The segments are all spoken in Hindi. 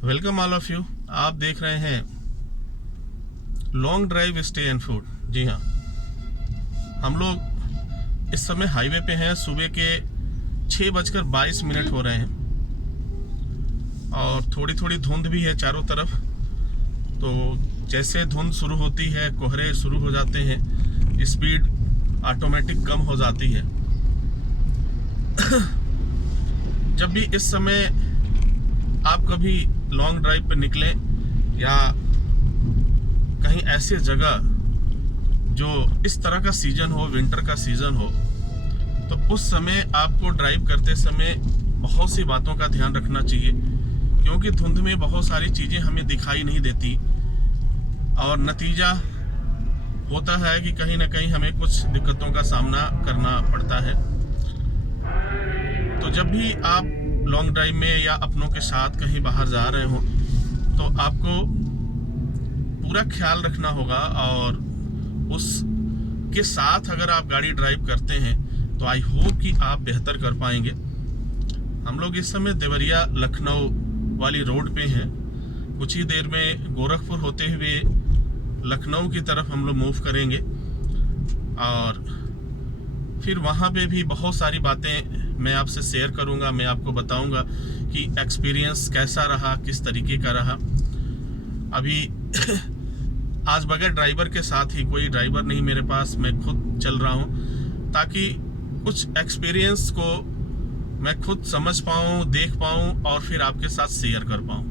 Welcome all of you. आप देख रहे हैं long drive stay and food. जी हाँ, हम लोग इस समय हाईवे पे हैं। सुबह के 6:22 हो रहे हैं और थोड़ी थोड़ी धुंध भी है चारों तरफ। तो जैसे धुंध शुरू होती है, कोहरे शुरू हो जाते हैं, स्पीड ऑटोमेटिक कम हो जाती है। जब भी इस समय आप कभी लॉन्ग ड्राइव पे निकलें या कहीं ऐसे जगह जो इस तरह का सीजन हो, विंटर का सीजन हो, तो उस समय आपको ड्राइव करते समय बहुत सी बातों का ध्यान रखना चाहिए, क्योंकि धुंध में बहुत सारी चीज़ें हमें दिखाई नहीं देती और नतीजा होता है कि कहीं ना कहीं हमें कुछ दिक्कतों का सामना करना पड़ता है। तो जब भी आप लॉन्ग ड्राइव में या अपनों के साथ कहीं बाहर जा रहे हो तो आपको पूरा ख्याल रखना होगा, और उसके साथ अगर आप गाड़ी ड्राइव करते हैं तो आई होप कि आप बेहतर कर पाएंगे। हम लोग इस समय देवरिया लखनऊ वाली रोड पे हैं। कुछ ही देर में गोरखपुर होते हुए लखनऊ की तरफ हम लोग मूव करेंगे और फिर वहाँ पे भी बहुत सारी बातें मैं आपसे शेयर करूँगा। मैं आपको बताऊँगा कि एक्सपीरियंस कैसा रहा, किस तरीके का रहा। अभी आज बगैर ड्राइवर के साथ ही, कोई ड्राइवर नहीं मेरे पास, मैं खुद चल रहा हूँ ताकि कुछ एक्सपीरियंस को मैं खुद समझ पाऊँ, देख पाऊँ और फिर आपके साथ शेयर कर पाऊँ।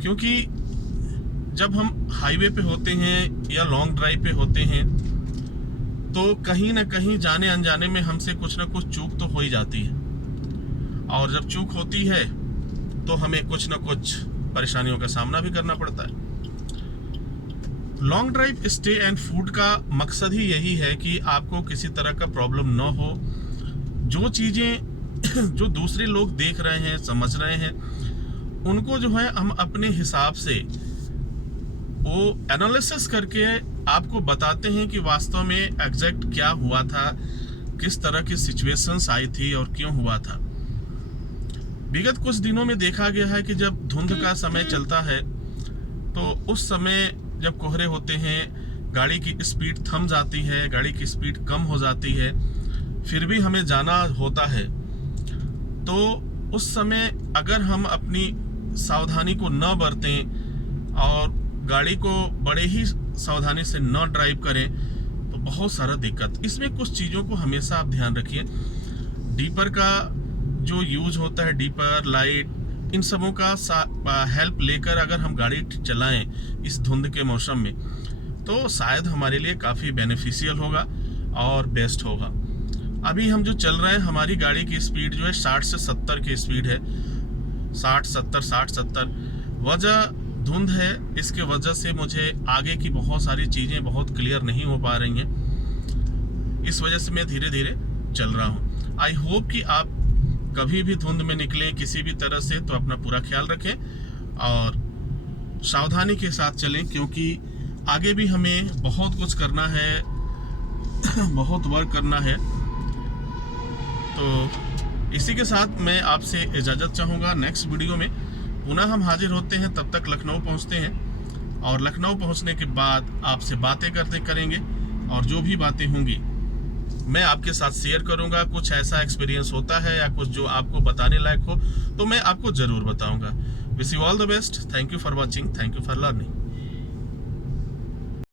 क्योंकि जब हम हाईवे पे होते हैं या लॉन्ग ड्राइव पे होते हैं तो कहीं ना कहीं जाने अनजाने में हमसे कुछ ना कुछ चूक तो हो ही जाती है, और जब चूक होती है तो हमें कुछ ना कुछ परेशानियों का सामना भी करना पड़ता है। Long drive stay and food का मकसद ही यही है कि आपको किसी तरह का प्रॉब्लम न हो। जो चीज़ें जो दूसरे लोग देख रहे हैं, समझ रहे हैं, उनको जो है हम अपने हिसाब से वो एनालिसिस करके आपको बताते हैं कि वास्तव में एग्जैक्ट क्या हुआ था, किस तरह की सिचुएशंस आई थी और क्यों हुआ था। विगत कुछ दिनों में देखा गया है कि जब धुंध का समय चलता है तो उस समय जब कोहरे होते हैं, गाड़ी की स्पीड थम जाती है, गाड़ी की स्पीड कम हो जाती है, फिर भी हमें जाना होता है। तो उस समय अगर हम अपनी सावधानी को न बरतें और गाड़ी को बड़े ही सावधानी से न ड्राइव करें तो बहुत सारा दिक्कत। इसमें कुछ चीज़ों को हमेशा आप ध्यान रखिए। डीपर का जो यूज होता है, डीपर लाइट, इन सबों का हेल्प लेकर अगर हम गाड़ी चलाएं इस धुंध के मौसम में तो शायद हमारे लिए काफ़ी बेनिफिशियल होगा और बेस्ट होगा। अभी हम जो चल रहे हैं, हमारी गाड़ी की स्पीड जो है 60 से 70 की स्पीड है। 60-70 वजह धुंध है। इसके वजह से मुझे आगे की बहुत सारी चीज़ें बहुत क्लियर नहीं हो पा रही हैं। इस वजह से मैं धीरे धीरे चल रहा हूँ। आई होप कि आप कभी भी धुंध में निकलें किसी भी तरह से तो अपना पूरा ख्याल रखें और सावधानी के साथ चलें, क्योंकि आगे भी हमें बहुत कुछ करना है, बहुत वर्क करना है। तो इसी के साथ मैं आपसे इजाज़त चाहूँगा। नेक्स्ट वीडियो में पुनः हम हाजिर होते हैं। तब तक लखनऊ पहुंचते हैं और लखनऊ पहुंचने के बाद आपसे बातें करते करेंगे और जो भी बातें होंगी मैं आपके साथ शेयर करूंगा। कुछ ऐसा एक्सपीरियंस होता है या कुछ जो आपको बताने लायक हो तो मैं आपको ज़रूर बताऊंगा। Wish you all the best. Thank you for watching, thank you for learning.